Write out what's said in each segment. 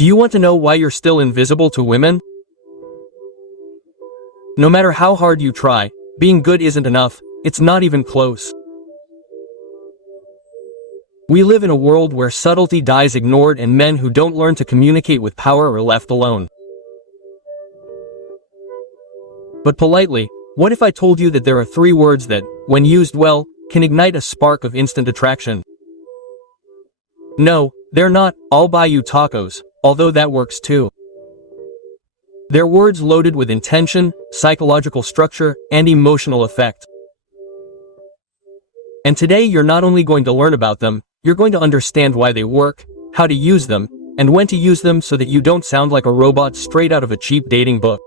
Do you want to know why you're still invisible to women? No matter how hard you try, being good isn't enough, it's not even close. We live in a world where subtlety dies ignored and men who don't learn to communicate with power are left alone. But politely, what if I told you that there are 3 words that, when used well, can ignite a spark of instant attraction? No, they're not, "I'll buy you tacos," although that works too. They're words loaded with intention, psychological structure, and emotional effect. And today you're not only going to learn about them, you're going to understand why they work, how to use them, and when to use them so that you don't sound like a robot straight out of a cheap dating book.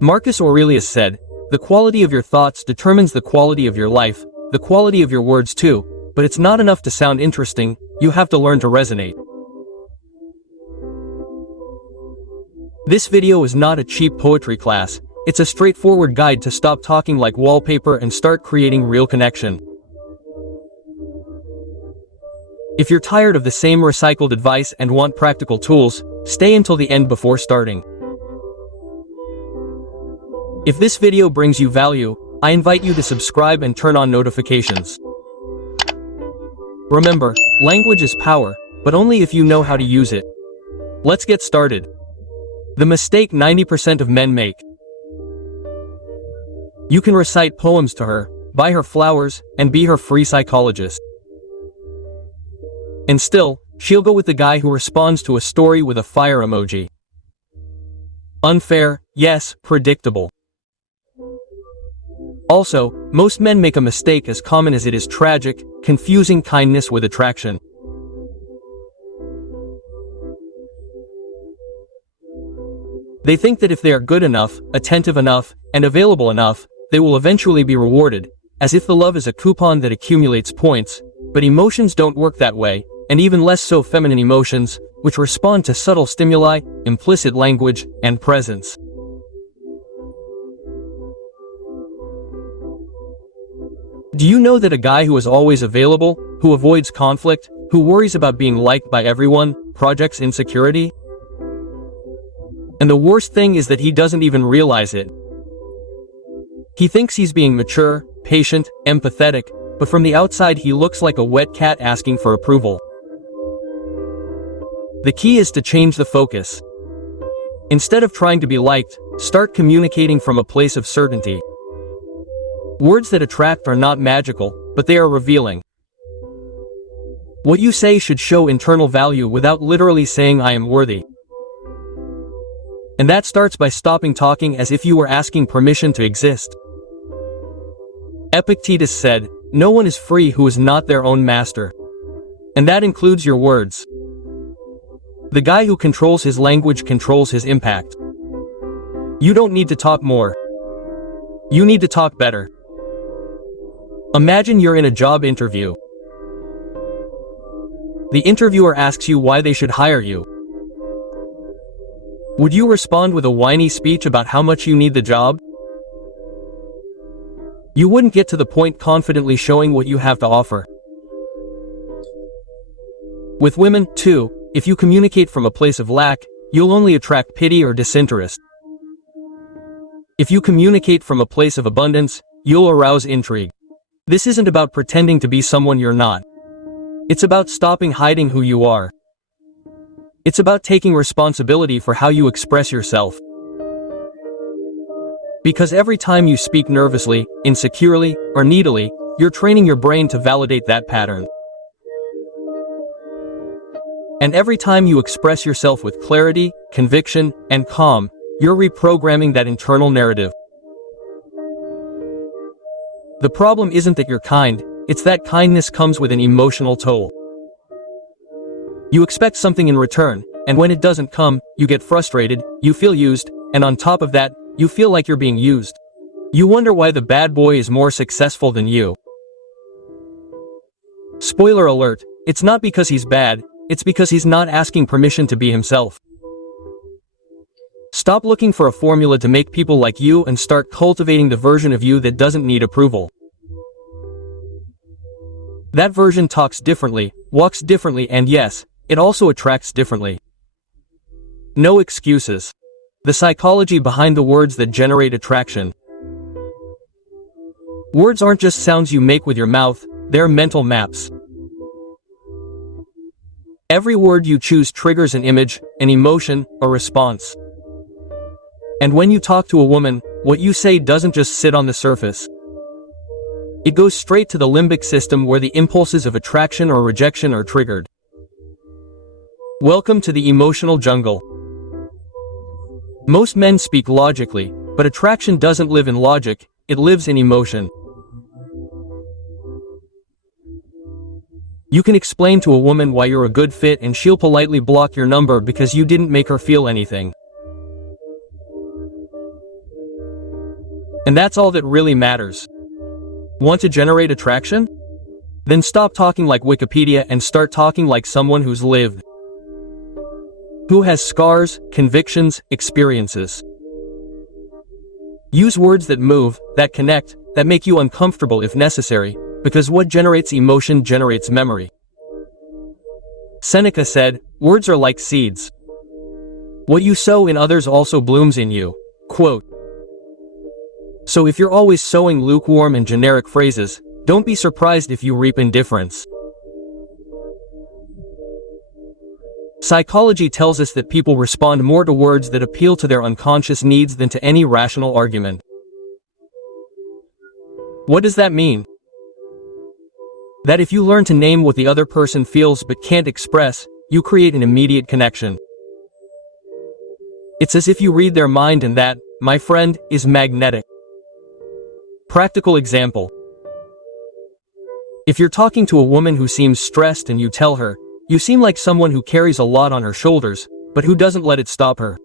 Marcus Aurelius said, "The quality of your thoughts determines the quality of your life, the quality of your words too, but it's not enough to sound interesting, you have to learn to resonate." This video is not a cheap poetry class, it's a straightforward guide to stop talking like wallpaper and start creating real connection. If you're tired of the same recycled advice and want practical tools, stay until the end before starting. If this video brings you value, I invite you to subscribe and turn on notifications. Remember, language is power, but only if you know how to use it. Let's get started. The mistake 90% of men make. You can recite poems to her, buy her flowers, and be her free psychologist. And still, she'll go with the guy who responds to a story with a fire emoji. Unfair, yes, predictable. Also, most men make a mistake as common as it is tragic, confusing kindness with attraction. They think that if they are good enough, attentive enough, and available enough, they will eventually be rewarded, as if the love is a coupon that accumulates points, but emotions don't work that way, and even less so feminine emotions, which respond to subtle stimuli, implicit language, and presence. Do you know that a guy who is always available, who avoids conflict, who worries about being liked by everyone, projects insecurity? And the worst thing is that he doesn't even realize it. He thinks he's being mature, patient, empathetic, but from the outside he looks like a wet cat asking for approval. The key is to change the focus. Instead of trying to be liked, start communicating from a place of certainty. Words that attract are not magical, but they are revealing. What you say should show internal value without literally saying "I am worthy." And that starts by stopping talking as if you were asking permission to exist. Epictetus said, "No one is free who is not their own master." And that includes your words. The guy who controls his language controls his impact. You don't need to talk more. You need to talk better. Imagine you're in a job interview. The interviewer asks you why they should hire you. Would you respond with a whiny speech about how much you need the job? You wouldn't get to the point confidently showing what you have to offer. With women, too, if you communicate from a place of lack, you'll only attract pity or disinterest. If you communicate from a place of abundance, you'll arouse intrigue. This isn't about pretending to be someone you're not. It's about stopping hiding who you are. It's about taking responsibility for how you express yourself. Because every time you speak nervously, insecurely, or needily, you're training your brain to validate that pattern. And every time you express yourself with clarity, conviction, and calm, you're reprogramming that internal narrative. The problem isn't that you're kind, it's that kindness comes with an emotional toll. You expect something in return, and when it doesn't come, you get frustrated, you feel used, and on top of that, you feel like you're being used. You wonder why the bad boy is more successful than you. Spoiler alert, it's not because he's bad, it's because he's not asking permission to be himself. Stop looking for a formula to make people like you and start cultivating the version of you that doesn't need approval. That version talks differently, walks differently, and yes, it also attracts differently. No excuses. The psychology behind the words that generate attraction. Words aren't just sounds you make with your mouth, they're mental maps. Every word you choose triggers an image, an emotion, a response. And when you talk to a woman, what you say doesn't just sit on the surface. It goes straight to the limbic system where the impulses of attraction or rejection are triggered. Welcome to the emotional jungle. Most men speak logically, but attraction doesn't live in logic, it lives in emotion. You can explain to a woman why you're a good fit and she'll politely block your number because you didn't make her feel anything. And that's all that really matters. Want to generate attraction? Then stop talking like Wikipedia and start talking like someone who's lived. Who has scars, convictions, experiences. Use words that move, that connect, that make you uncomfortable if necessary, because what generates emotion generates memory. Seneca said, "Words are like seeds. What you sow in others also blooms in you." Quote. So if you're always sowing lukewarm and generic phrases, don't be surprised if you reap indifference. Psychology tells us that people respond more to words that appeal to their unconscious needs than to any rational argument. What does that mean? That if you learn to name what the other person feels but can't express, you create an immediate connection. It's as if you read their mind, and that, my friend, is magnetic. Practical example. If you're talking to a woman who seems stressed and you tell her, "You seem like someone who carries a lot on her shoulders, but who doesn't let it stop her."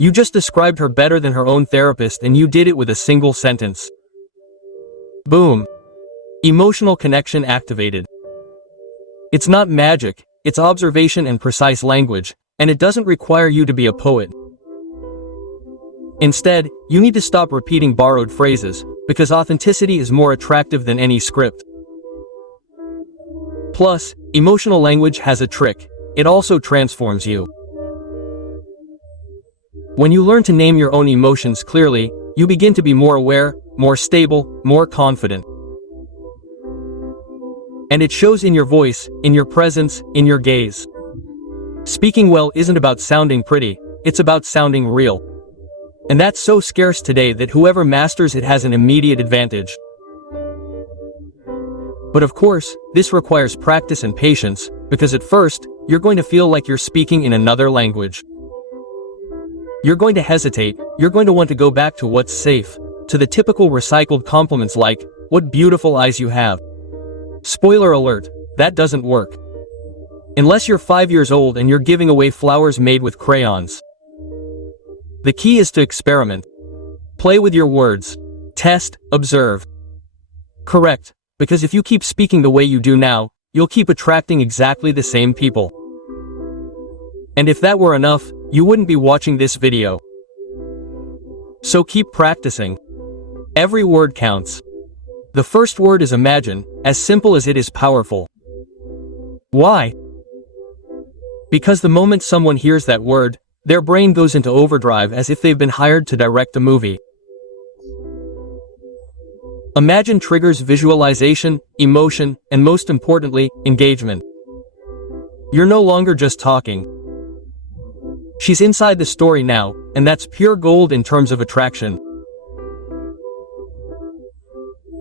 You just described her better than her own therapist, and you did it with a single sentence. Boom. Emotional connection activated. It's not magic, it's observation and precise language, and it doesn't require you to be a poet. Instead, you need to stop repeating borrowed phrases, because authenticity is more attractive than any script. Plus, emotional language has a trick. It also transforms you. When you learn to name your own emotions clearly, you begin to be more aware, more stable, more confident. And it shows in your voice, in your presence, in your gaze. Speaking well isn't about sounding pretty, it's about sounding real. And that's so scarce today that whoever masters it has an immediate advantage. But of course, this requires practice and patience, because at first, you're going to feel like you're speaking in another language. You're going to hesitate, you're going to want to go back to what's safe, to the typical recycled compliments like, "What beautiful eyes you have." Spoiler alert, that doesn't work. Unless you're 5 years old and you're giving away flowers made with crayons. The key is to experiment. Play with your words. Test, observe. Correct, because if you keep speaking the way you do now, you'll keep attracting exactly the same people. And if that were enough, you wouldn't be watching this video. So keep practicing. Every word counts. The first word is imagine, as simple as it is powerful. Why? Because the moment someone hears that word, their brain goes into overdrive as if they've been hired to direct a movie. Imagine triggers visualization, emotion, and most importantly, engagement. You're no longer just talking. She's inside the story now, and that's pure gold in terms of attraction.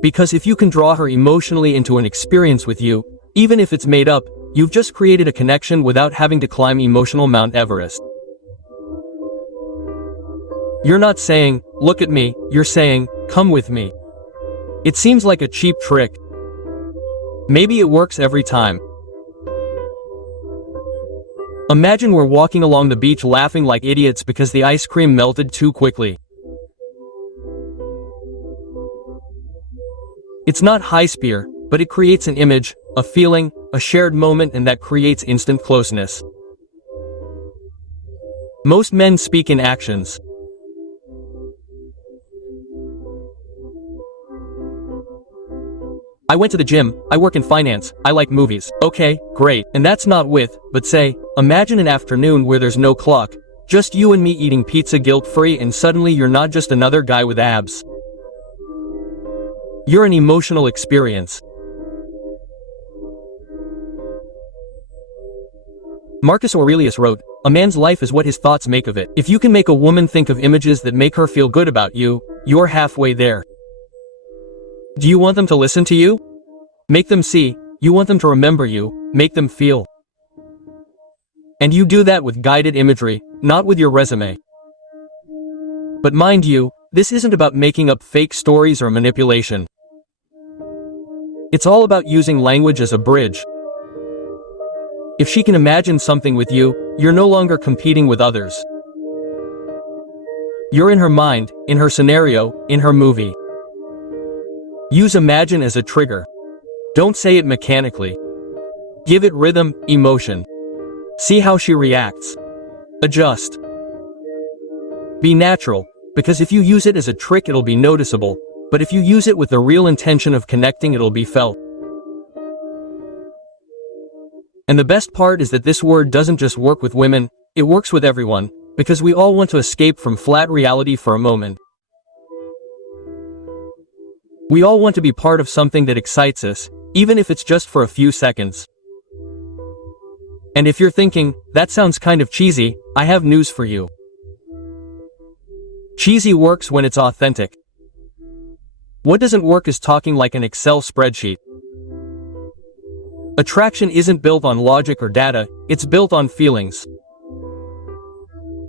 Because if you can draw her emotionally into an experience with you, even if it's made up, you've just created a connection without having to climb emotional Mount Everest. You're not saying, "Look at me," you're saying, "Come with me." It seems like a cheap trick. Maybe it works every time. Imagine we're walking along the beach laughing like idiots because the ice cream melted too quickly. It's not high spear, but it creates an image, a feeling, a shared moment, and that creates instant closeness. Most men speak in actions. I went to the gym, I work in finance, I like movies. Okay, great. And that's not with, but say, imagine an afternoon where there's no clock, just you and me eating pizza guilt-free, and suddenly you're not just another guy with abs. You're an emotional experience. Marcus Aurelius wrote, "A man's life is what his thoughts make of it." If you can make a woman think of images that make her feel good about you, you're halfway there. Do you want them to listen to you? Make them see. You want them to remember you, make them feel. And you do that with guided imagery, not with your resume. But mind you, this isn't about making up fake stories or manipulation. It's all about using language as a bridge. If she can imagine something with you, you're no longer competing with others. You're in her mind, in her scenario, in her movie. Use imagine as a trigger. Don't say it mechanically. Give it rhythm, emotion. See how she reacts. Adjust. Be natural, because if you use it as a trick it'll be noticeable, but if you use it with the real intention of connecting it'll be felt. And the best part is that this word doesn't just work with women, it works with everyone, because we all want to escape from flat reality for a moment. We all want to be part of something that excites us, even if it's just for a few seconds. And if you're thinking, that sounds kind of cheesy, I have news for you. Cheesy works when it's authentic. What doesn't work is talking like an Excel spreadsheet. Attraction isn't built on logic or data, it's built on feelings.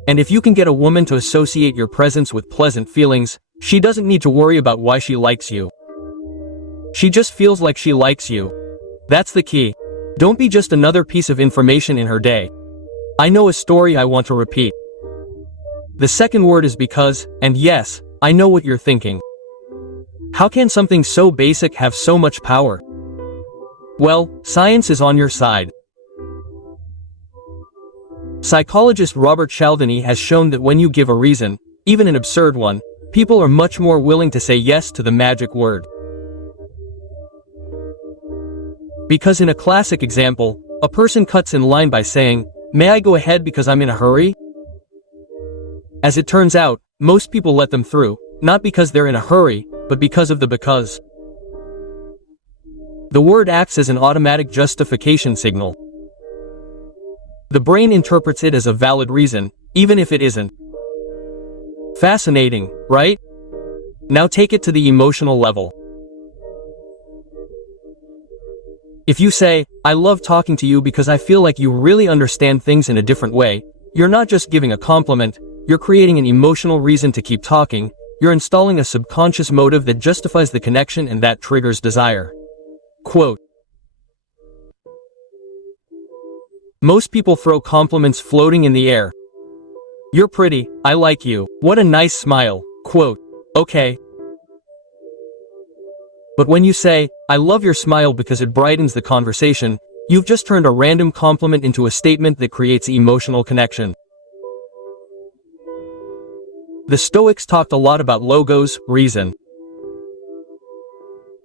And if you can get a woman to associate your presence with pleasant feelings, she doesn't need to worry about why she likes you. She just feels like she likes you. That's the key. Don't be just another piece of information in her day. I know a story I want to repeat. The second word is because, and yes, I know what you're thinking. How can something so basic have so much power? Well, science is on your side. Psychologist Robert Cialdini has shown that when you give a reason, even an absurd one, people are much more willing to say yes to the magic word. Because in a classic example, a person cuts in line by saying, "May I go ahead because I'm in a hurry?" As it turns out, most people let them through, not because they're in a hurry, but because of the because. The word acts as an automatic justification signal. The brain interprets it as a valid reason, even if it isn't. Fascinating, right? Now take it to the emotional level. If you say, "I love talking to you because I feel like you really understand things in a different way," you're not just giving a compliment, you're creating an emotional reason to keep talking, you're installing a subconscious motive that justifies the connection and that triggers desire. Quote, "Most people throw compliments floating in the air. You're pretty, I like you, what a nice smile." Quote, "Okay. But when you say, 'I love your smile because it brightens the conversation,' you've just turned a random compliment into a statement that creates emotional connection." The Stoics talked a lot about logos, reason.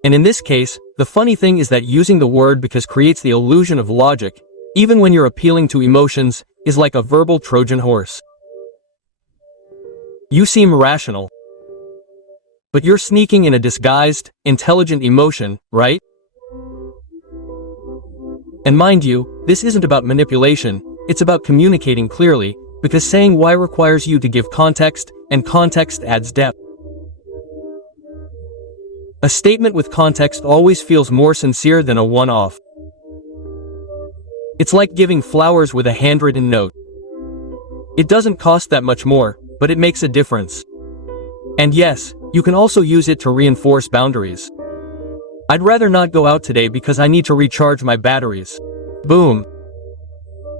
And in this case, the funny thing is that using the word because creates the illusion of logic, even when you're appealing to emotions, is like a verbal Trojan horse. You seem rational. But you're sneaking in a disguised, intelligent emotion, right? And mind you, this isn't about manipulation, it's about communicating clearly, because saying why requires you to give context, and context adds depth. A statement with context always feels more sincere than a one-off. It's like giving flowers with a handwritten note. It doesn't cost that much more, but it makes a difference. And yes, you can also use it to reinforce boundaries. "I'd rather not go out today because I need to recharge my batteries." Boom.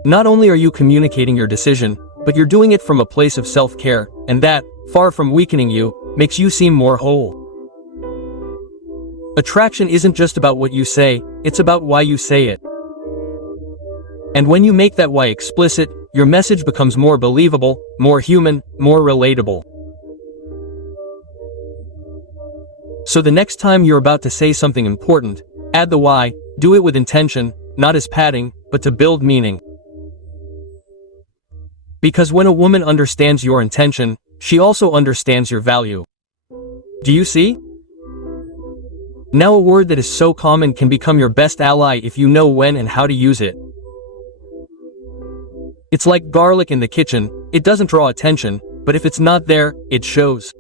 Not only are you communicating your decision, but you're doing it from a place of self-care, and that, far from weakening you, makes you seem more whole. Attraction isn't just about what you say, it's about why you say it. And when you make that why explicit, your message becomes more believable, more human, more relatable. So the next time you're about to say something important, add the why, do it with intention, not as padding, but to build meaning. Because when a woman understands your intention, she also understands your value. Do you see? Now a word that is so common can become your best ally if you know when and how to use it. It's like garlic in the kitchen, it doesn't draw attention, but if it's not there, it shows.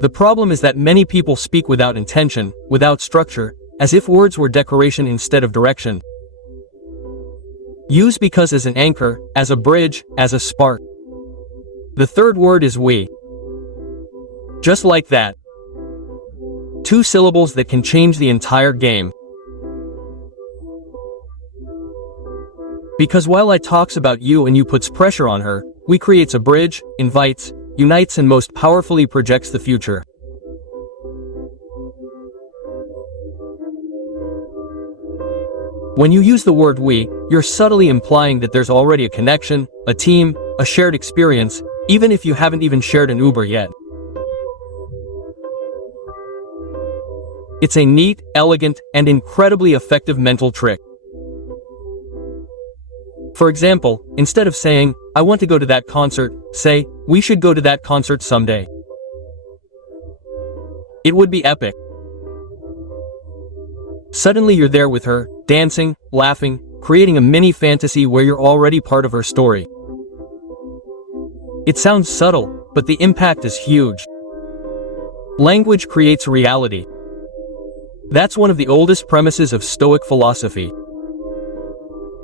The problem is that many people speak without intention, without structure, as if words were decoration instead of direction. Use because as an anchor, as a bridge, as a spark. The third word is we. Just like that. 2 syllables that can change the entire game. Because while I talks about you and you puts pressure on her, we creates a bridge, invites, unites and most powerfully projects the future. When you use the word we, you're subtly implying that there's already a connection, a team, a shared experience, even if you haven't even shared an Uber yet. It's a neat, elegant, and incredibly effective mental trick. For example, instead of saying, I want to go to that concert, say, we should go to that concert someday. It would be epic. Suddenly you're there with her, dancing, laughing, creating a mini fantasy where you're already part of her story. It sounds subtle, but the impact is huge. Language creates reality. That's one of the oldest premises of Stoic philosophy.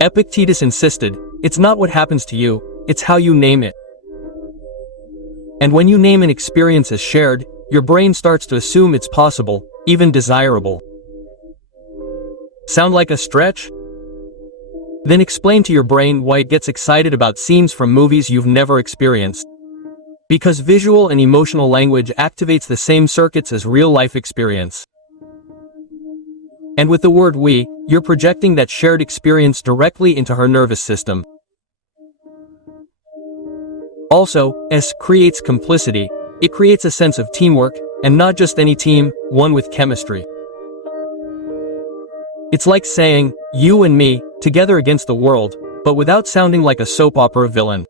Epictetus insisted, it's not what happens to you, it's how you name it. And when you name an experience as shared, your brain starts to assume it's possible, even desirable. Sound like a stretch? Then explain to your brain why it gets excited about scenes from movies you've never experienced. Because visual and emotional language activates the same circuits as real-life experience. And with the word we, you're projecting that shared experience directly into her nervous system. Also, S creates complicity. It creates a sense of teamwork, and not just any team, one with chemistry. It's like saying, you and me, together against the world, but without sounding like a soap opera villain.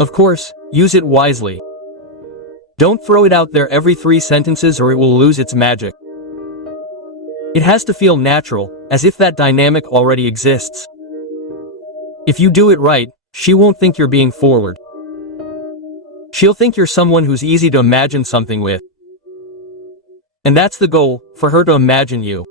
Of course, use it wisely. Don't throw it out there every 3 sentences or it will lose its magic. It has to feel natural, as if that dynamic already exists. If you do it right, she won't think you're being forward. She'll think you're someone who's easy to imagine something with. And that's the goal, for her to imagine you.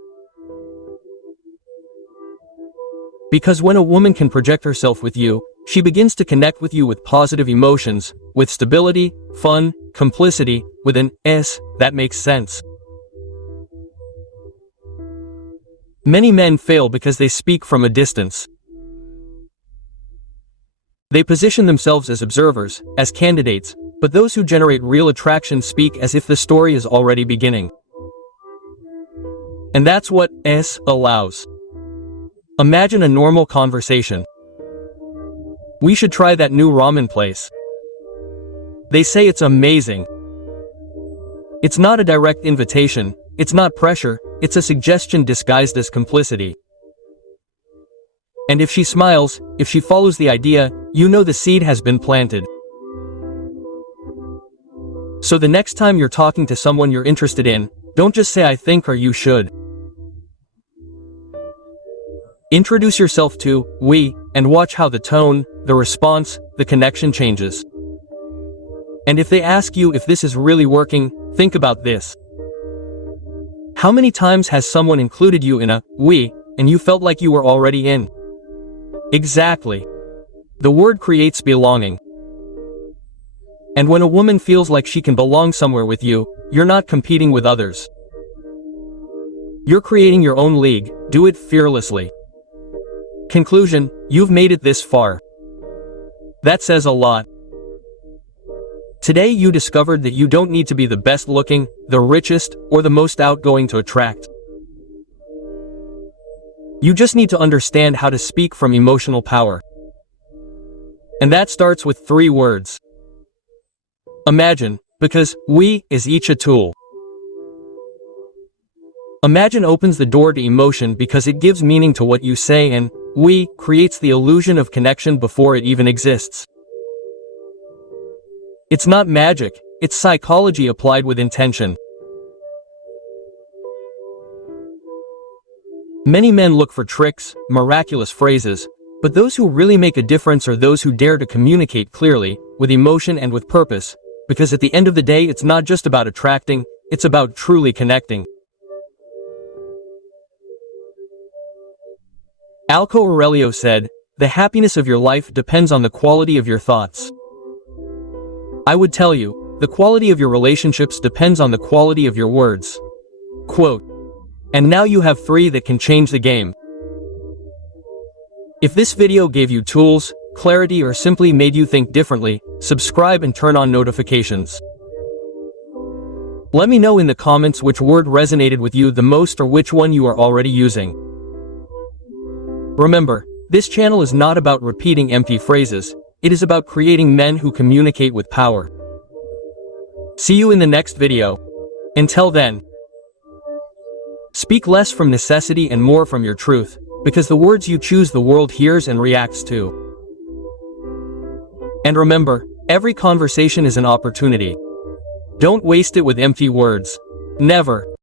Because when a woman can project herself with you, she begins to connect with you with positive emotions, with stability, fun, complicity, with an S that makes sense. Many men fail because they speak from a distance. They position themselves as observers, as candidates, but those who generate real attraction speak as if the story is already beginning. And that's what S allows. Imagine a normal conversation. We should try that new ramen place. They say it's amazing. It's not a direct invitation, it's not pressure, it's a suggestion disguised as complicity. And if she smiles, if she follows the idea, you know the seed has been planted. So the next time you're talking to someone you're interested in, don't just say I think or you should. Introduce yourself to we, and watch how the tone, the response, the connection changes. And if they ask you if this is really working, think about this. How many times has someone included you in a we, and you felt like you were already in? Exactly. The word creates belonging. And when a woman feels like she can belong somewhere with you, you're not competing with others. You're creating your own league, do it fearlessly. Conclusion, you've made it this far. That says a lot. Today you discovered that you don't need to be the best looking, the richest, or the most outgoing to attract. You just need to understand how to speak from emotional power. And that starts with 3 words. Imagine, because we is each a tool. Imagine opens the door to emotion because it gives meaning to what you say, and we creates the illusion of connection before it even exists. It's not magic, it's psychology applied with intention. Many men look for tricks, miraculous phrases, but those who really make a difference are those who dare to communicate clearly, with emotion and with purpose, because at the end of the day it's not just about attracting, it's about truly connecting. Marco Aurelio said, "The happiness of your life depends on the quality of your thoughts." I would tell you, the quality of your relationships depends on the quality of your words. Quote. And now you have 3 that can change the game. If this video gave you tools, clarity, or simply made you think differently, subscribe and turn on notifications. Let me know in the comments which word resonated with you the most or which one you are already using. Remember, this channel is not about repeating empty phrases, it is about creating men who communicate with power. See you in the next video. Until then, speak less from necessity and more from your truth, because the words you choose the world hears and reacts to. And remember, every conversation is an opportunity. Don't waste it with empty words. Never.